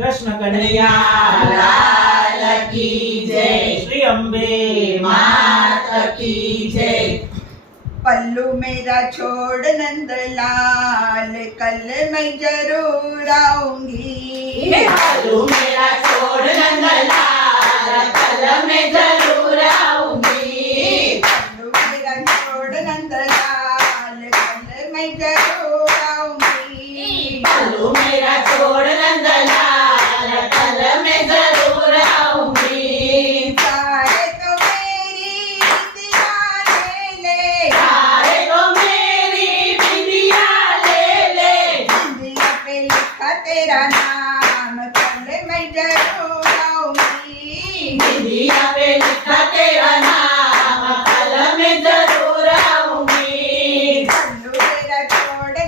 कृष्ण करी अंबे की जय पल्लू मेरा नंद लाल कल मैं जरूर आऊंगी पल्लू मेरा छोड नंद लाल कल आऊंगी पल्लू मेरा छोड नंद लाल कल मैं जरूर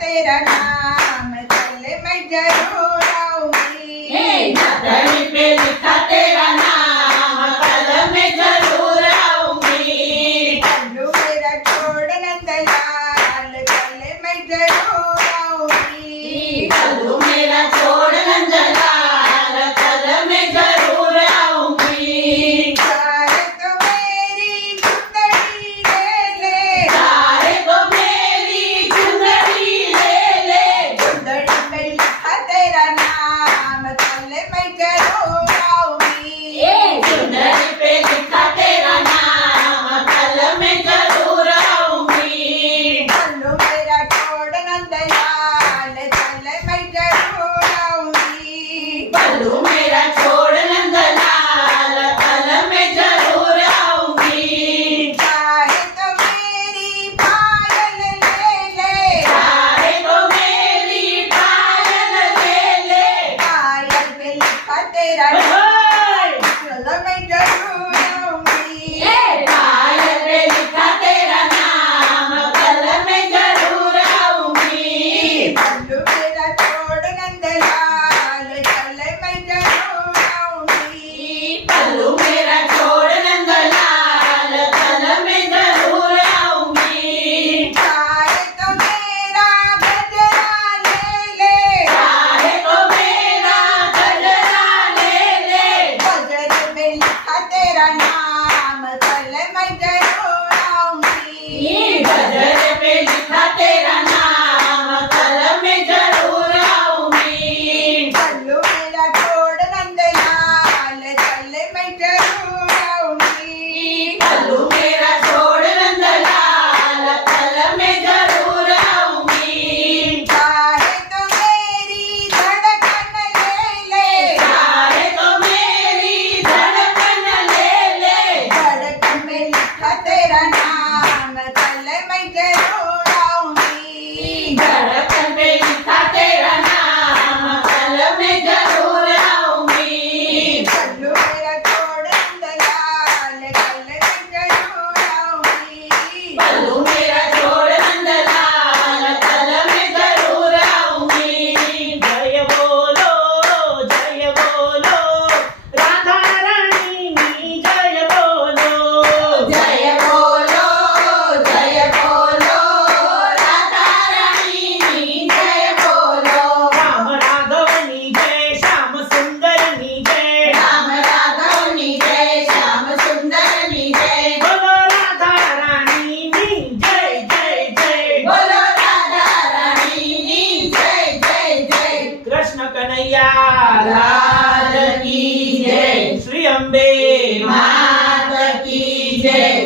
तेरा नाम चल मैं जरूर made. Okay, I मैया लाल की जय श्री अम्बे मात की जय